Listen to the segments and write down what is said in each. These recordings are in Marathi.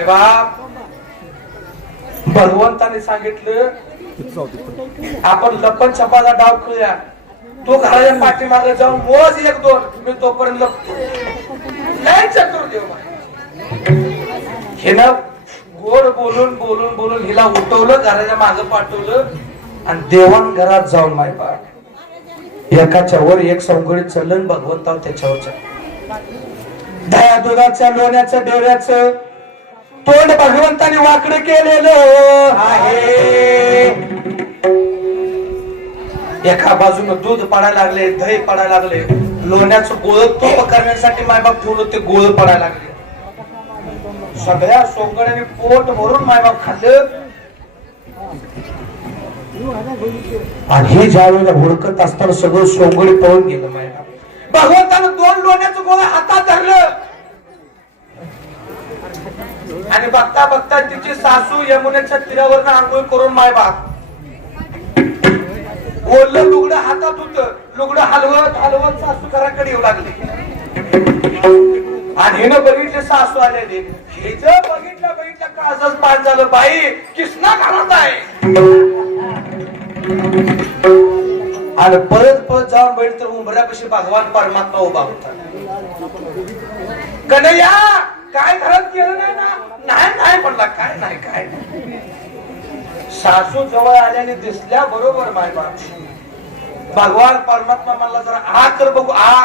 आई बाप, भगवंताने सांगितलं आपण लपन छपाचा डाव खेळूया. तू घराच्या पाठीमागे जाऊन मोज एक दोन, मी तोपर्यंत लपतो. लय चतुर देव हिनं गोड बोलून बोलून बोलून हिला उठवलं, घराच्या मागे पाठवलं आणि देवान घरात जाऊन माय बाप एकाच्या वर एक संगडीत चलन. भगवंता त्याच्यावर दया दुधाच्या लोण्याचं डेऱ्याचं तोंड भगवंताने वाकडं केलेलं आहे. एका बाजूने दूध पडायला लागले, दही पडायला लागले, लोण्याचं गोळ तोप करण्यासाठी मायबाप ठेवलं, ते गोळ पडायला लागले. सगळ्या सोंगड्याने पोट भरून मायबाप खाल्लं. आणि हे ज्या वेळेला हुडकत असताना सगळं सोंगडी पळून गेलं. मायबाप भगवंतानं दोन लोण्याचं गोळ हातात धरलं आणि बघता बघता तिची सासू यमुनेच्या तीरावर आंघोळ करून मायबाप ओलं लुगडं हातात होतं, लुगडं हलवत हलवत सासू घराकडे येऊ लागली. आणि हिनं बघितले सासू आलेली. हिच बघितलं काळजाच पाठ झालं. बाई किसना घरात आहे. आणि परत परत जाऊन बैठ तर उंबऱ्यापाशी भगवान परमात्मा उभा होता. कन्हैया काय घरात केलं नाही ना? नाही नाही म्हणला. काय नाही काय नाही. सासू जवळ आल्याने दिसल्या बरोबर मायबाप भगवान परमात्मा म्हणला जरा आ कर बघू. आ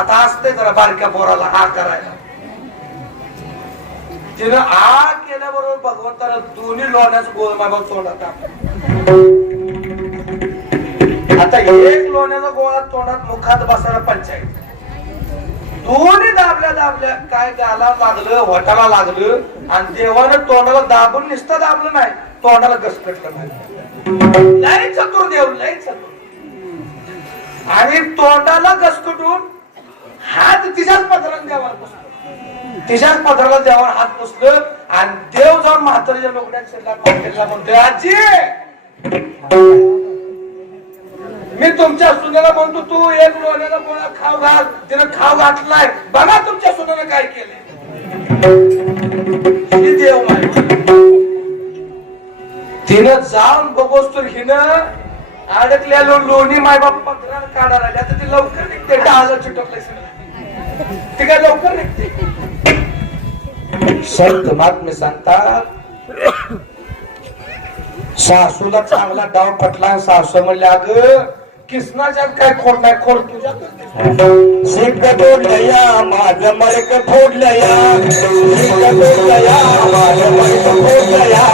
आता असते जरा बारक्या पोराला आ करायला. तिनं आ केल्याबरोबर भगवंतानं दोन्ही लोण्याचं गोळ मायबाप तोंडात टाकलं. आता एक लोण्याचा गोळा तोंडात मुखात बसायला पंचायत. दोन्ही दाबल्या दाबल्या काय गाला लागलं, वटाला लागलं आणि देवानं तोंडाला दाबून नुसतं दाबलं नाही, तोंडाला घसकटलं नाही. लय चतुर देव, लय चतुर. आणि तोंडाला घसकटून हात तिच्याच पदराला देवाला पुसलं, तिच्याच पदराला देवाला हात पुसलं आणि देव जाऊन म्हातारीच्या लोकड्याला म्हणतोय आजी मी तुमच्या सुनेला म्हणतो तू एक लोण्याला गोळा खाऊ घाल. तिनं खाऊ घातलाय. बघा तुमच्या सुनेनं काय केलंय. ही देव नाही. तिनं जाऊन बघोस तर हिनं अडकल्या लोणी मायबाप पत्रा काढा राहिली. आता ती लवकर निघते. डाळाला चिटकलंय सगळं, ती काय लवकर निघते. संत महात्मे सांगतात सासूला चांगला डाव पटला. सासू म्हणले अगं किसनाच्यात काय खोड नाही, खोड तुझ्यात. शिक तोडलया माझं मरक फोडलया, शिक तोडलया माझं मरक फोडलया.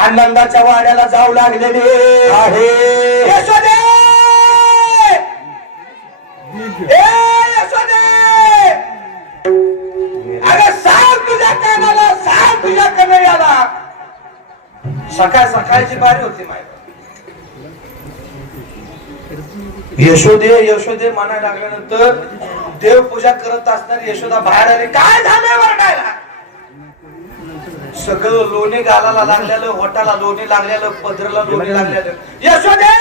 आनंदाच्या वाड्याला जाऊ लागलेले आहे. यशोदे अरे सांग तुझ्या कानाला, सांग तुझ्या कन्हैयाला. सकाळ सकाळची बारी होती माय. यशोदे यशोदे म्हणायला लागल्यानंतर देवपूजा करत असणारी यशोदा बाहेर आली. काय झालंय वरडायला? सगळं लोणी गालाला लागलेलं, होटाला लोणी लागलेलं, पदराला लोणी लागलेलं. यशोदे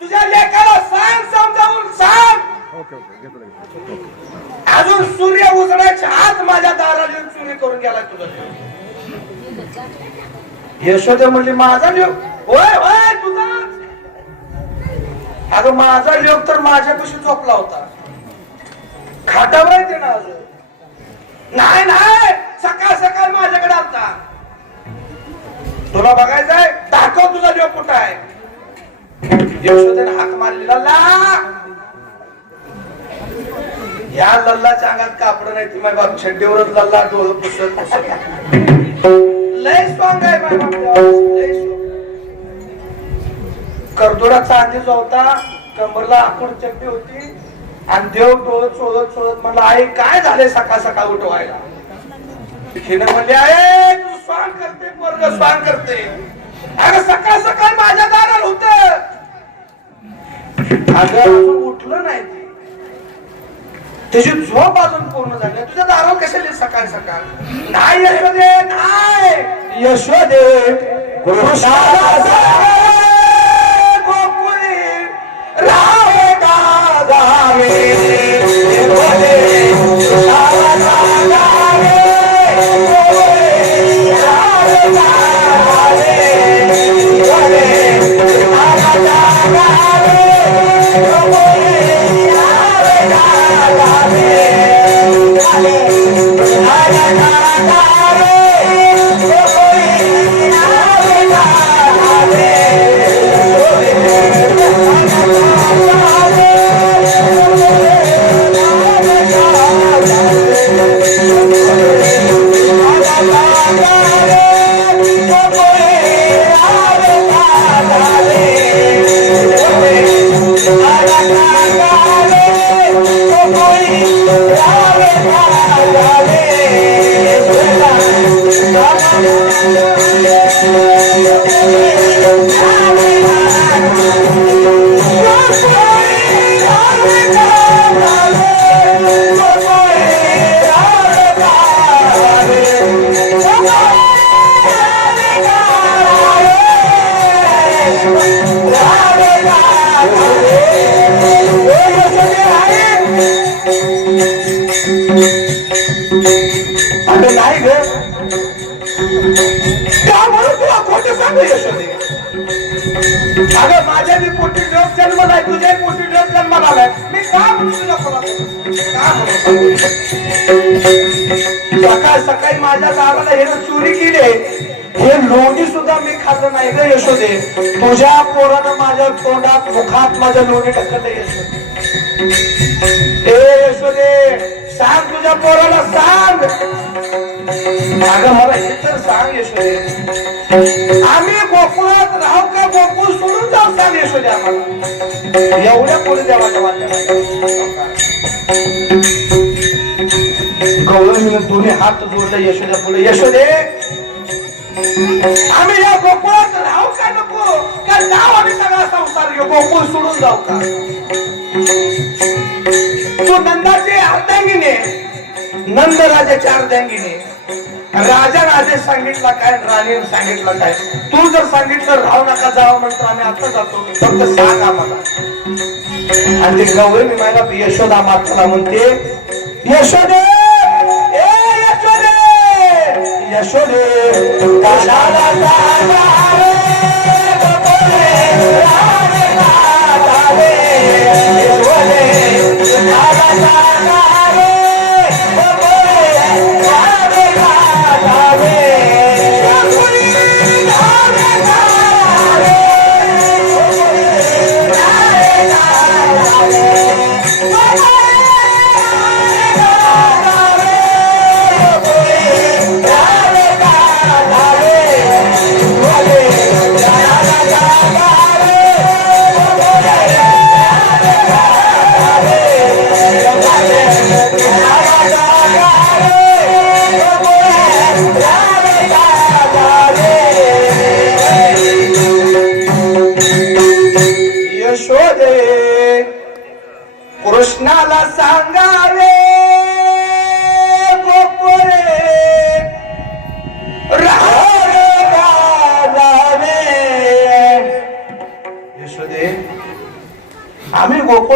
तुझ्या लेकाला सांग, समजावून सांग. अजून सूर्य उजडायच्या आत माझ्या दाराला येऊन चोरी करून गेला तुझा. यशोदे म्हणली माझा लोक? होय होय तुझा. अगं माझा लोक तर माझ्यापाशी झोपला होता, खाटावर आहे ते ना अजून. नाही नाही, सकाळ सकाळ माझ्याकडे आलता. तुला बघायचंय? दाखव तुझा लोक कुठं आहे. यशोदेने हाक मारलेला. या लल्लाच्या अंगात कापड नाही ती माझ्या बाप. छड्डीवरच लल्ला डोळ पुसत पुसत. लय स्वांग आहे माझ्या बाप. करदोडाचा चांदीचा होता, कंबरला आखूड चड्डी होती आणि देव डोळ चोळत चोळत म्हणला आई काय झाले सकाळ सकाळ उठवायला. हिनं म्हणले आहे तू स्वांग करते, पोरग स्वांग करते. अगं सकाळ सकाळ माझ्या दारात होत. अगं अजून उठलं नाही ते, त्याची झोप अजून पूर्ण झाली. तुझ्या दारावर कशाला सकाळ सकाळ? नाही यशोदे नाही. यशोदे गोकुळी राधा गावे अगं माझ्या मी पोटी लोक जन्म नाही, तुझ्या पोटी लोक जन्म झालाय. मी का म्हणून तुला सकाळ सकाळी माझ्या दाराला हे चोरी केली. हे लोणी सुद्धा मी खाल्लं नाही ग यशोदे. तुझ्या पोरानं माझ्या तोंडात मुखात माझ्या लोणी टाकलं यशोदे. ए यशोदे सांग तुझ्या पोराला सांग. अगं मला हे तर सांग यशोदे, आम्ही गोकुळात राहू का गोकुळ सोडून जाऊ? सांग यशोदे आम्हाला. एवढ्या पुढे देवाच्या वाट्याला गौरव दोन्ही हात जोडले यशोद्या पुढे. यशोदे आम्ही या गोकुळात राहू का नको? का जाऊ आम्ही सगळा संसार घेऊ, गोकुळ सोडून जाऊ का? तू नंदाचे अर्धांगिने, नंदराजाच्या अर्धांगिने. राजा राजे सांगितलं काय, राणीने सांगितलं काय? तू जर सांगितलं राहू नका जावं म्हणतो आम्ही आता जातो, फक्त सांग आम्हाला. आणि ते गवळी मी मला यशोदा माता म्हणते यशोदे यशोदे यशोदे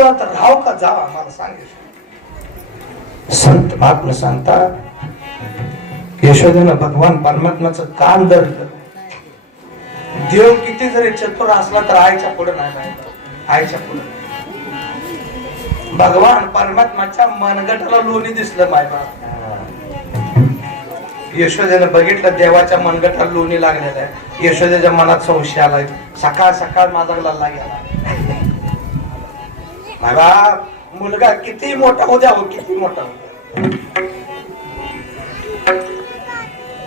गोळात राहाव का जावा आम्हाला सांगितलं. संत महात्मा सांगतात यशोदेनं भगवान परमात्म्याचं कान धरलं. देव किती जरी चतुर असला तर आईच्या पुढे नाही. आईच्या पुढे भगवान परमात्माच्या मनगटाला लोणी दिसलं मायबाप. यशोदेनं बघितलं देवाच्या मनगटाला लोणी लागलेलं आहे. यशोदेच्या मनात संशय आलाय. सकाळ सकाळ माझा लल्ला गेला. मायबाप मुलगा किती मोठा हो द्या हो, किती मोठा हो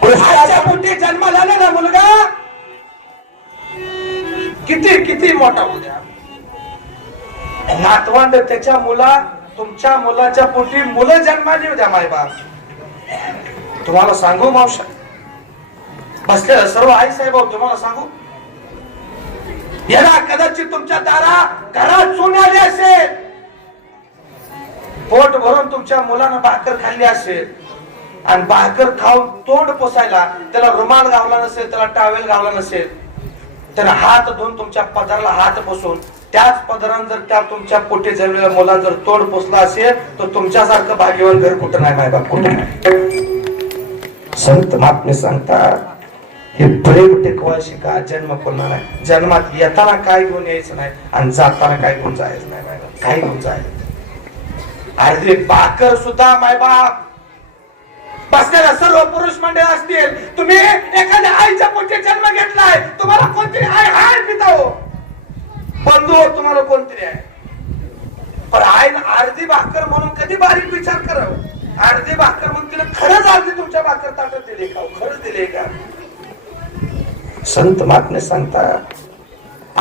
आईच्या पोटी जन्माला आलेला मुलगा किती किती मोठा हो द्या. नातवंड त्याच्या मुला तुमच्या मुलाच्या पोटी मुलं जन्माली द्या मायबाप. तुम्हाला सांगू मावशा बसलेलं सर्व आई साहेब तुम्हाला सांगू याला कदाचित तुमच्या घरात चून आली असेल. पोट भरून तुमच्या मुलानं भाकर खाल्ली असेल आणि भाकर खाऊन तोंड पोसायला त्याला रुमाल गावला नसेल, त्याला टावेल गावला नसेल, तर हात धुवून तुमच्या पदराला हात बसून त्याच पदरानं जर त्या तुमच्या पोटी जळलेल्या मुलानं जर तोंड पोसला असेल तर तुमच्यासारखं भाग्यवान घर कुठं नाही मायबाप, कुठं नाही. संत महात्मे सांगतात हे प्रेम टिकवा शिका. जन्म पुन्हा नाही. जन्मात येताना काय घेऊन यायचं नाही आणि जाताना काय घेऊन जायचं नाही मायबाप. काय घेऊन जायचं अर्धी भाकर सुद्धा मायबाप बसलेला सर्व पुरुष मंडळ असतील. तुम्ही एखाद्या आईच्या पोटी जन्म घेतलाय. तुम्हाला कोणतरी आई हाय पिता हो बंधू तुम्हाला कोणतरी आहे. पण आईला अर्धी भाकर म्हणून कधी बारीक विचार करावं. अर्धी भाकर म्हणून तिला खरंच अर्धी तुमच्या भाकर ताटात दिली का? खरंच दिले का? संत महात्मे सांगतात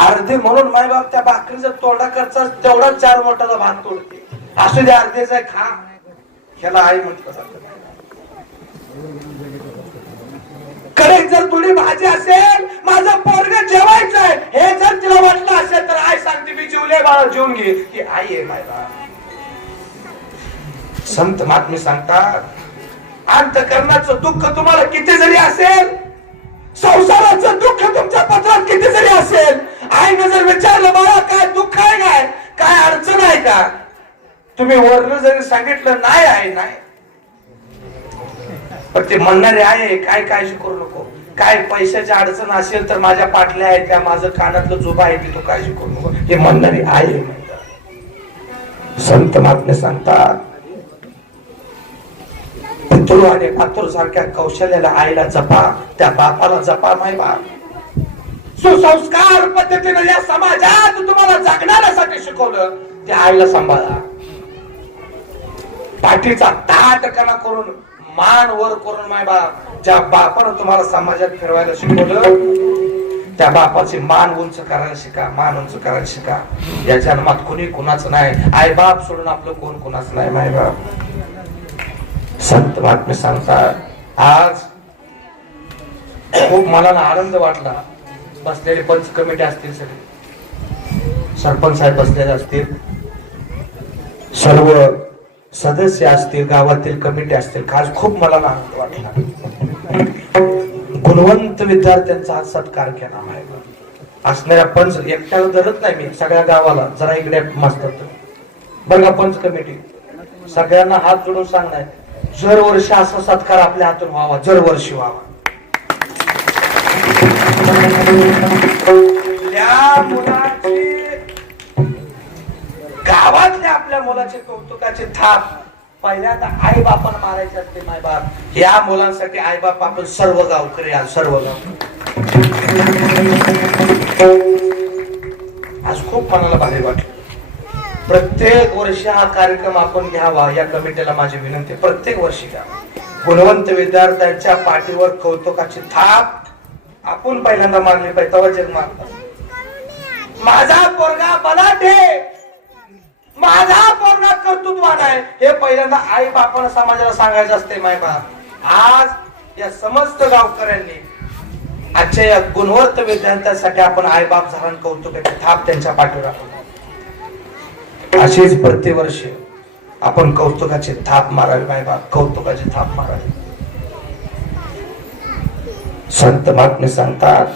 अर्धी म्हणून मायबाप त्या भाकरीचा तोडा करता तेवढा 4 मोठाचा भात तोडते. असू दे अर्धेच आहे खा. ह्याला आई म्हटलं जातं. कडे जर थोडी भाजी असेल माझं पोरगं जेवायचं आहे हे जर तिला वाटलं असेल तर आई सांगते मी जेवले बाळा जेवून घे की आई आहे मायबाप. संत महात्मे सांगतात अंतःकरणाचं दुःख तुम्हाला किती जरी असेल, संसाराचं दुःख तुमच्या पत्रात किती जरी असेल, आईने जर विचारलं बाळा काय दुःख आहे काय, काय अडचण आहे का, तुम्ही वर्ण जरी सांगितलं नाही आहे नाही, पण ते म्हणणारे आहे काय काळजी करू नको. काय पैशाची अडचण असेल तर माझ्या पाटल्या आहेत त्या, माझं कानातलं जोबा आहे ती, तो काळजी करू नको हे म्हणणारे आहे म्हणतात. संत महात्मे सांगतात पितृ आणि पातूर सारख्या कौशल्याला आईला जपा, त्या बापाला जपा मायबाप. सुसंस्कार पद्धतीने या समाजात तुम्हाला जगण्यासाठी शिकवलं ते आईला सांभाळा. पाठीचा ताटकणा करून मान वर करून मायबाप ज्या बापानं तुम्हाला समाजात फिरवायला शिकवलं त्या बापाची मान उंच करायला शिका. मान उंच करायला शिका. या जन्मात कोणी कुणाचं नाही. आई बाप सोडून आपलं कोण कुणाचं नाही मायबाप. संत महात्मे सांगतात आज खूप मला आनंद वाटला. बसलेले पंच कमिटी असतील, सगळे सरपंच साहेब बसलेले असतील, सर्व सदस्य असतील, गावातील कमिटी असतील, आज खूप मला आनंद वाटला. गुणवंत विद्यार्थ्यांचा आज सत्कार केला आहे. असणाऱ्या पंच एकट्याला धरत नाही मी, सगळ्या गावाला जरा इकडे मस्त बघा पंच कमिटी सगळ्यांना हात जोडून सांगणार जर वर्षी असा सत्कार आपल्या हातून व्हावा, जर वर्षी व्हावा. गावातल्या आपल्या मुलाचे कौतुकाचे थाप पहिल्यांदा आई बापाला मारायचे असते मायबाप. या मुलांसाठी आई बाप आपण सर्व गावकरी सर्व गाव. आज खूप मनाला भारी वाटलं. प्रत्येक वर्षी हा कार्यक्रम आपण घ्यावा या कमिटीला माझी विनंती. प्रत्येक वर्षी घ्यावा. गुणवंत विद्यार्थ्यांच्या पाठीवर कौतुकाची थाप आपण पहिल्यांदा मारली पाहिजे, तेव्हा जग मारतात. माझा पोरगा बलाढ्य, माझा पोरगा कर्तृत्ववान आहे हे पहिल्यांदा आई बापानं समाजाला सांगायचं असते मायबाप. आज या समस्त गावकऱ्यांनी आजच्या या गुणवंत विद्यार्थ्यांसाठी आपण आई बाप झाला कौतुकाची थाप त्यांच्या पाठीवर आपण अशीच प्रतिवर्षी आपण कौतुकाची थाप मारावी मायबाप. कौतुकाची थाप मारावी. संत महात्मे सांगतात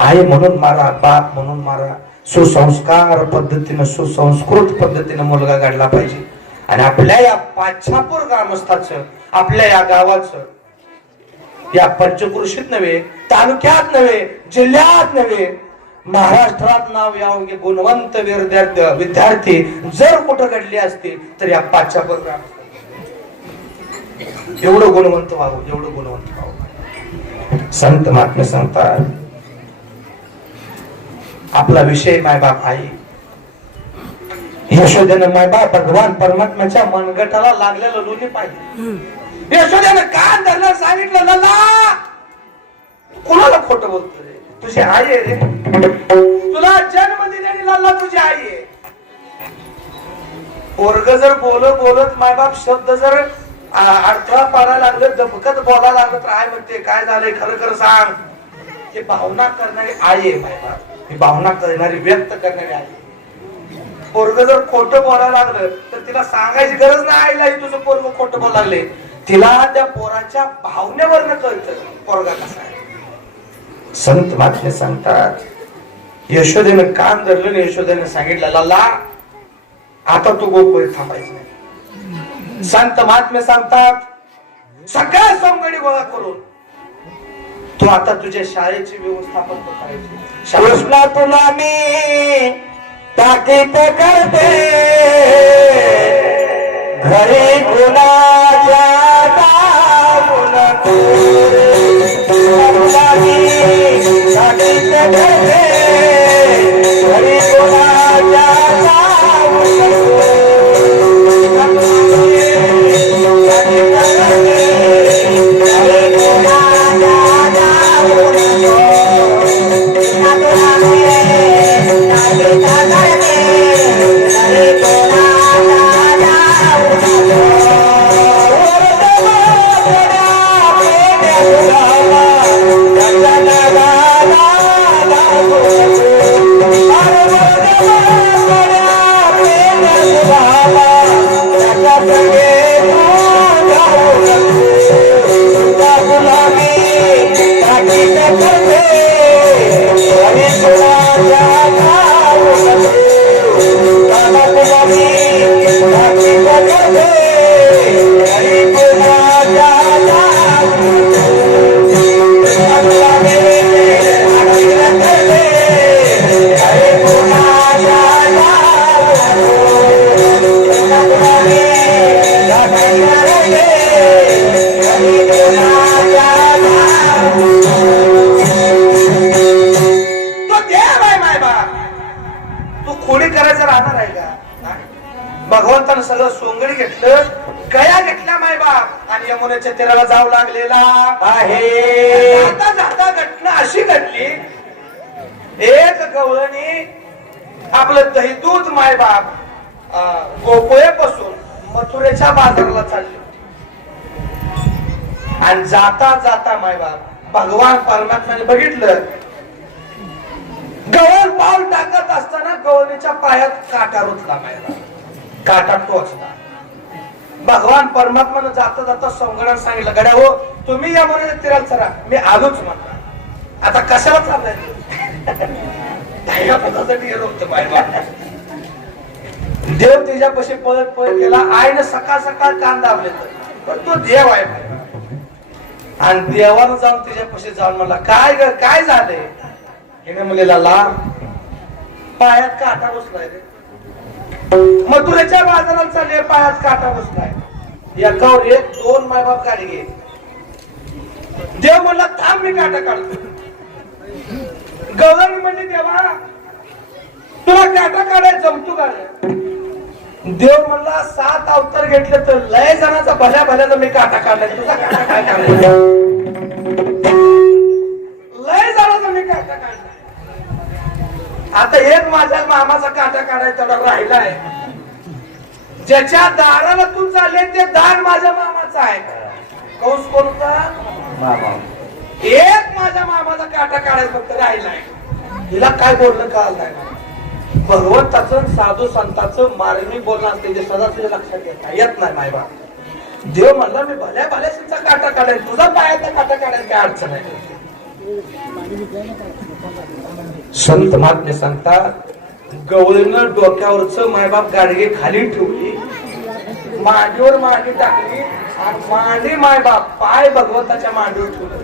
आई म्हणून मारा, बाप म्हणून मारा, सुसंस्कार पद्धतीनं सुसंस्कृत पद्धतीनं मुलगा घडला पाहिजे. आणि आपल्या या पाछापूर ग्रामस्थाचं, आपल्या या गावाचं, या पंचक्रोशीत नव्हे, तालुक्यात नव्हे, जिल्ह्यात नव्हे, महाराष्ट्रात नाव यावं गुणवंत विद्यार्थी जर कुठं घडले असतील तर या पाछापूर ग्रामस्थ एवढं गुणवंत व्हावं, एवढं गुणवंत व्हावं. संत महात्मे सांगतात आपला विषय मायबाप आहे. यशोदेनं मायबाप भगवान परमात्म्याच्या मनगटाला लागलेलं लोणी पाहिजे. यशोदेनं कान धरलं, सांगितलं लल्ला कोणाला खोटं बोलतो रे, तुझी आई आहे रे, तुला जन्म दिलेली लल्ला तुझी आई आहे. पोरग जर बोलत बोलत मायबाप शब्द जर अडथळा पाडायला लागलं, दबकत बोलायला लागलं तर आई म्हणते काय झालंय खरं खरं सांग. हे भावना करणारी आई आहे मायबाप, ही भावना करणारी, व्यक्त करणारी आई. पोरग जर खोटं बोलायला लागलं तर तिला सांगायची गरज नाही आईला ही तुझं पोरग खोटं बोलायला लागले. तिला त्या पोराच्या भावनेवरनं कळतं पोरगा कसा आहे. संत महात्मे सांगतात यशोदेनं कान धरलं, यशोदेनं सांगितलं लल्ला आता तू गोकुळ थांबायचं नाही. संत महात्मे सांगतात सगळ्या सोंगडी गोळा करून तू आता तुझ्या शाळेची व्यवस्थापन करायची. शाळेला तुला मी ताकीद करते, घरी कुणाच्या दाबून तुला मी ताकीद करते, घरी कुणाच्या भगवंतानं सगळं सोंगडी घेतलं, गया घेतल्या मायबाप आणि यमुनेच्या तीराला जाऊ लागलेला आहे. जाता जाता घटना अशी घडली, एक गवळणी आपलं दही दूध मायबाप गोकुळेपासून मथुरेच्या बाजाराला चालली आणि जाता जाता मायबाप भगवान परमात्म्याने बघितलं, गवळ पाऊल टाकत असताना गवळणीच्या पायात काटा रुतला मायबाप, काटा टोचला. भगवान परमात्मानं जाता जाता सोंगड्याला सांगितलं गड्या हो तुम्ही या म्हणून तीराला चला, मी आलोच म्हणला. आता कशाला चाललाय देव तिच्यापाशी पळत पळत गेला. आईनं सकाळ सकाळ कान दाबले पण तो देव आहे आणि देवानं जाऊन तिच्यापाशी जाऊन म्हणला काय ग काय झालंय. हिने मुलीला लांब पायात काटा बसलाय रे, मथुरेच्या बाजाराला चालले पायात काटा बसलाय. एकावर एक दोन मायबाप गाडी घे. देव म्हणला थांब मी काटा काढतो. गवळणी म्हणली देवा तुला काटा काढाय जमतो का. देव म्हणला 7 अवतार घेतले तर लय जणांचा भल्या भल्याचा मी काटा काढलाय, तुझा काटा काय काढला. लय जणांचा मी काटा काढला. आता एक माझ्या मामाचा काटा काढाय तेवढा राहिलाय. ज्याच्या दाराला तू चालले ते दार माझ्या मामाचं आहे. कौस कोणता मामा. एक माझ्या मामाचा काटा काढायचा फक्त राहिलाय. हिला काय बोलणं कळलं नाही. भगवंताचं साधू संतांचं मार्मी बोलणं असते जे सदा तुझ्या लक्षात येत नाही मायबा. देव म्हणला मी भल्या भल्याचा काटा काढाय, तुझा पायाचा काटा काढायला काय अडचण आहे. संत महात्मे सांगतात गवळीनं डोक्यावरच मायबाप गाडगे खाली ठेवली, मांडीवर मांडी टाकली आणि मांडी मायबाप पाय भगवंताच्या मांडीवर ठेवलं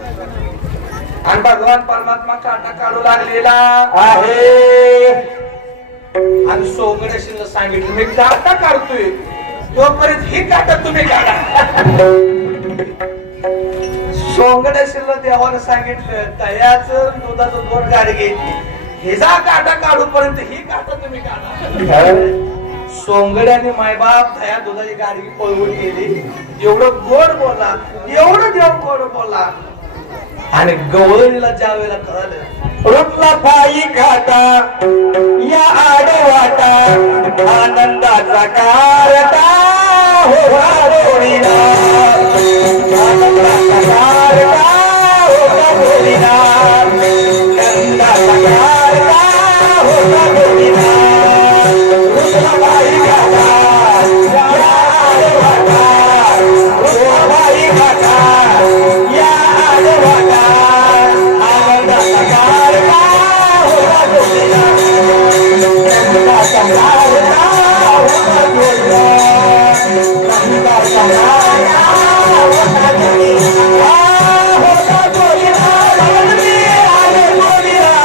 आणि भगवान परमात्मा काटा काढू लागलेला आहे. आणि सोंगड्याशीला सांगितलं मी काटा काढतोय, तोपर्यंत ही काटा तुम्ही काढा. सोंगड्याशीला देवानं सांगितलं दह्याचं दुधाचं 2 गाडगे, हिचा काटा काढूपर्यंत ही काटा तुम्ही काढा. सोंगड्याने मायबाप दया दुधाची गाडगी पळवून गेली. एवढं गोड बोलला, एवढं देव गोड बोलला. आणि गवळणीला ज्या वेळेला कळलं रुतला पायी काटा या आडवाटा, आनंदाचा कारटा होता डोळीला, आनंदाचा कारटा होता डोळीला, आनंदाचा कारटा होता डोळीला. रुतला पायी काटा या आडवाटा, रुतला पायी काटा या आडवाटा, आनंदाचा कारटा होता डोळीला, आनंदाचा कारटा होता डोळीला, आनंदाचा कारटा होता डोळीला, होता डोळीला, रडवी आले डोळीला,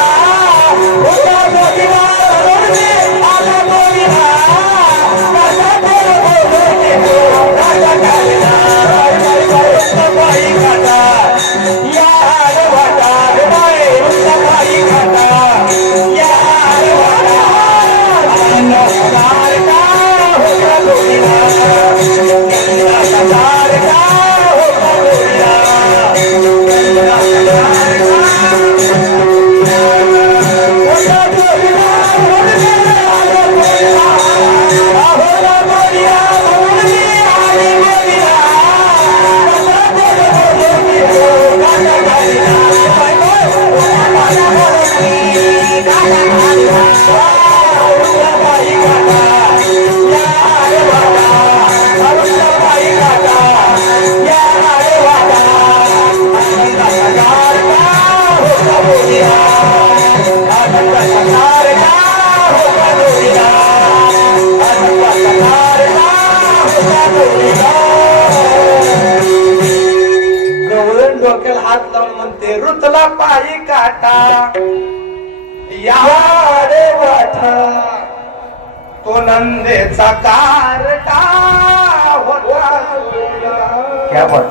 होता डोळीला, रडवी आले डोळीला, कसा बोलते तो राजा काढला, रुतला पायी काटा या आडवाटा, रुतला पायी काटा या आडवाटा, आनंदाचा कारटा होता डोळीला, आनंदाचा कारटा होता डोळीला, आनंदाचा कारटा होता डोळीला, रडवी आले डोळीला, होता डोळीला, रडवी आले डोळीला, कसा बोलते तो राजा काढला, रुतला पायी काटा या आडवाटा, रुतला पायी काटा या आडवाटा, आनंदाचा कारटा होता डोळीला, आनंदाचा कारटा होता डोळीला, आनंदाचा कारटा होता डोळीला. गवळण डोक्याला हात लावून म्हणते रुतला पायी काटा या आडवाटा, तो नंदेचा कारटा होता जोडीला, क्या बात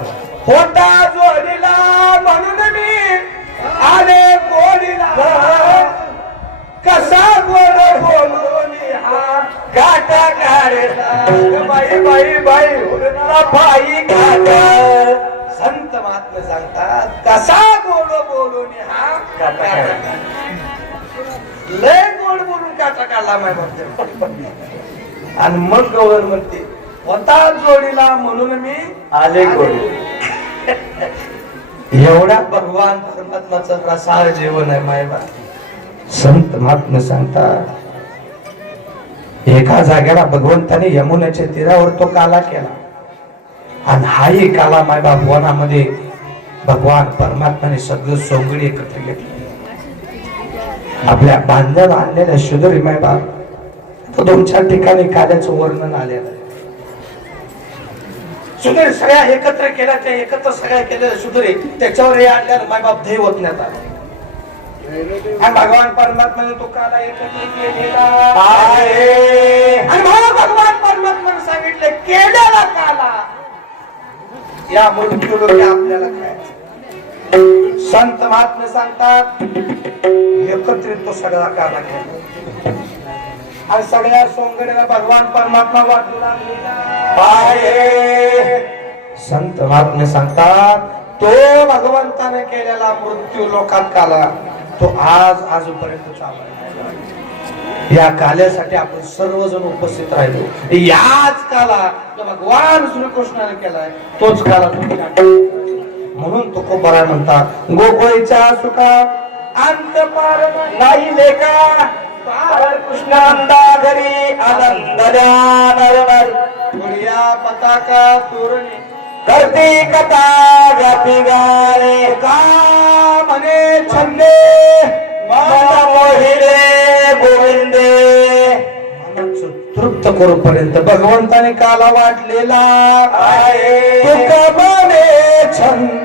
होता जोडीला, म्हणून मी आले गोडीला, कसा गोड बोलून हा काटा काढला. बाई बाई बाई रुतला पायी काटा, संत महात्मे सांगतात कसा गोड बोलून हा काटा काढला. लय गोड बोलून काटा काढला माय म्हणते. आणि मग गवळण म्हणते होता जोडीला म्हणून मी आले गोडी. एवढा भगवान परमात्माचं रसाळ जेवण आहे मायबा. संत महात्मे सांगतात एका जागेला भगवंताने यमुनेच्या तीरावर तो काला केला आणि हाही काला मायबाप वनामध्ये भगवान परमात्माने सगळं सोंगडी एकत्र घेतली. आपल्या बांधव आणलेल्या शुदरी मायबाप तो 2-4 ठिकाणी काल्याचं वर्णन आलेलं आहे. सुधीर सगळ्या एकत्र केल्या, त्या एकत्र सगळ्या केलेल्या सुधीर त्याच्यावर हे आणल्यानं मायबाप ध्येय होतण्यात आलं. आणि भगवान परमात्माने तो काला एकत्र केलेला आहे. आणि भगवान परमात्माने सांगितले केलेला काला या मृत्यू आपल्याला काय. संत महात्मे सांगतात एकत्रित तो सगळा काला केला आणि सगळ्या सोंगड्याला भगवान परमात्मा वाटू लागलेला आहे. संत महात्मे सांगतात तो भगवंताने केलेला मृत्यू लोकात काला तो आजपर्यंत चालू आहे. या काल्यासाठी आपण सर्वजण उपस्थित राहिलो. याच काला जो भगवान श्रीकृष्णाने केलाय तोच काला म्हणून तो खूप बरा म्हणतात गोकुळीच्या सुखा अंत पार नाही लेखा, कृष्णांदा घरी आनंद थोडिया पताका तोरणी करते कथा व्यापी गाणे का म्हणे छंदे मला मोहिले गोविंदे करूपर्यंत भगवंताने काला वाटलेला आहे तुका माने छंद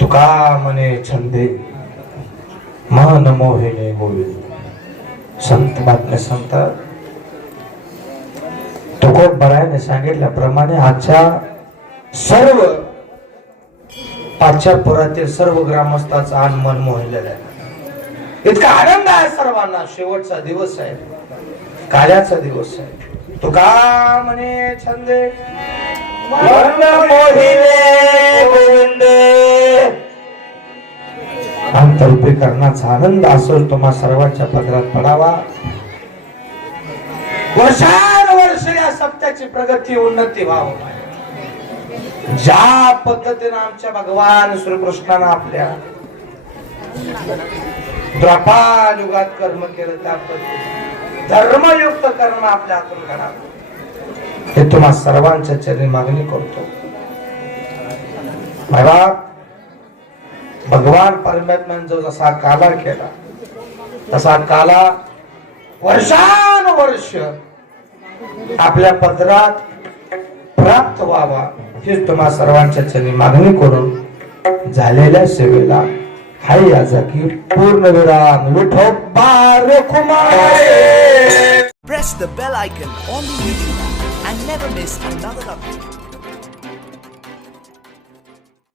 तुका म्हणे छंदे मन मोहिने होईल. संत बातम्या सांगतात, तुकोबरायाने सांगितल्याप्रमाणे आजच्या सर्व पाश्चात्पुरातील सर्व ग्रामस्थांचा आन मन मोहिलेलं आहे. इतका आनंद आहे सर्वांना. शेवटचा दिवस आहे, काळ्याचा दिवस आहे. तुका म्हणे छंदे मन मोहिने गोविंद. अंतरूपीकरणाचा आनंद असेल तुम्हा सर्वांच्या पदरात पडावा. वर्षानुवर्ष या सत्याची प्रगती उन्नती व्हावं. ज्या पद्धतीने आमच्या भगवान श्रीकृष्णानं आपल्या द्वापार युगात कर्म केलं, त्या पद्धतीने धर्मयुक्त कर्म आपल्या हातून करावं, हे तुम्हा सर्वांच्या चरणी मागणी करतो. भगवान परमात्म्याने जो जसा काला केला तसा काला वर्षानुवर्ष आपल्या पदरात प्राप्त व्हावा, ही तुम्हा सर्वांच्या चरणी मागणी करून झालेल्या सेवेला हाय या जागी पूर्ण विराम. Vithoba Rakhumai. Press the bell icon on the YouTube and never miss another update.